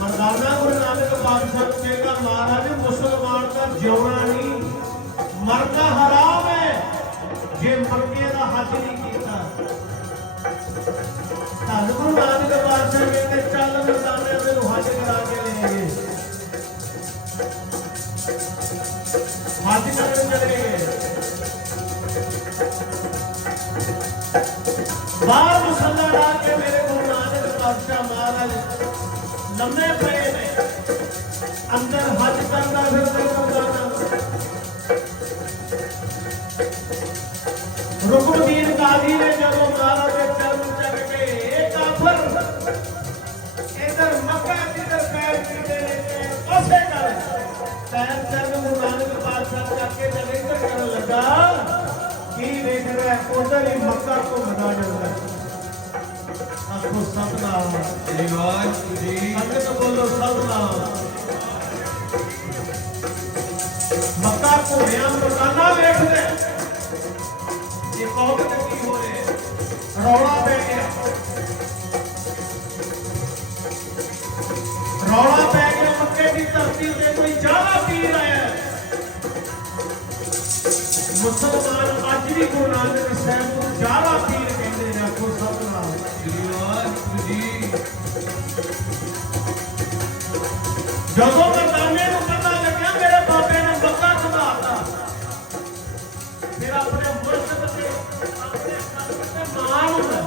ਮਰਦਾਨਾ ਗੁਰੂ ਨਾਨਕ ਪਾਤਸ਼ਾਹ ਨੂੰ ਕਹਿੰਦਾ ਮਹਾਰਾਜ ਮੁਸਲਮਾਨ ਦਾ ਜਿਉਣਾ ਨਹੀਂ ਮਰਨਾ ਹਰਾਮ ਹੈ ਜੇ ਮੱਕੇ ਦਾ ਹੱਜ ਨਹੀਂ ਕੀਤਾ ਧੰਨ ਗੁਰੂ ਹੱਜ ਕਰਨ ਚਲੇ ਗਏ ਬਾਹਰ ਮੁਸੱਲਾ ਲਾ ਕੇ ਮੇਰੇ ਗੁਰੂ ਨਾਨਕ ਪਾਤਸ਼ਾਹ ਮਹਾਰਾਜ ਲੰਮੇ ਪਏ ਨੇ ਅੰਦਰ ਹੱਜ ਵੇਖ ਉਧਰ ਹੀ ਮੱਕਾ ਘੁੰਮਦਾ ਜਾਂਦਾ ਆਖੋ ਸਤਨਾਮ ਸ੍ਰੀ ਵਾਹਿਗੁਰੂ ਜੀ ਅੰਗਤ ਬੋਲੋ ਸਤਨਾਮ ਮੱਕਾ ਘੁੰਮਿਆ ਮਰਦਾਨਾ ਵੇਖਦੇ। ਮੁਸਲਮਾਨ ਅੱਜ ਵੀ ਗੁਰੂ ਨਾਨਕ ਸਾਹਿਬ ਨੂੰ ਜ਼ਿਆਦਾ ਪੀਰ ਕਹਿੰਦੇ ਨੇ ਆਖੋ ਸਤਨਾਮ ਸ੍ਰੀ ਵਾਹਿਗੁਰੂ ਜੀ ਜਦੋਂ ਮਰਦਾਨੇ ਨੂੰ ਪਤਾ ਲੱਗਿਆ, ਮੇਰੇ ਬਾਬੇ ਨੇ ਬੱਕਾ ਸੁਧਾਰਤਾ ਫਿਰ ਆਪਣੇ ਮੁਰਸ਼ਦ ਤੇ ਆਪਣੇ ਸੰਤ ਤੇ ਮਾਣ ਹੁੰਦਾ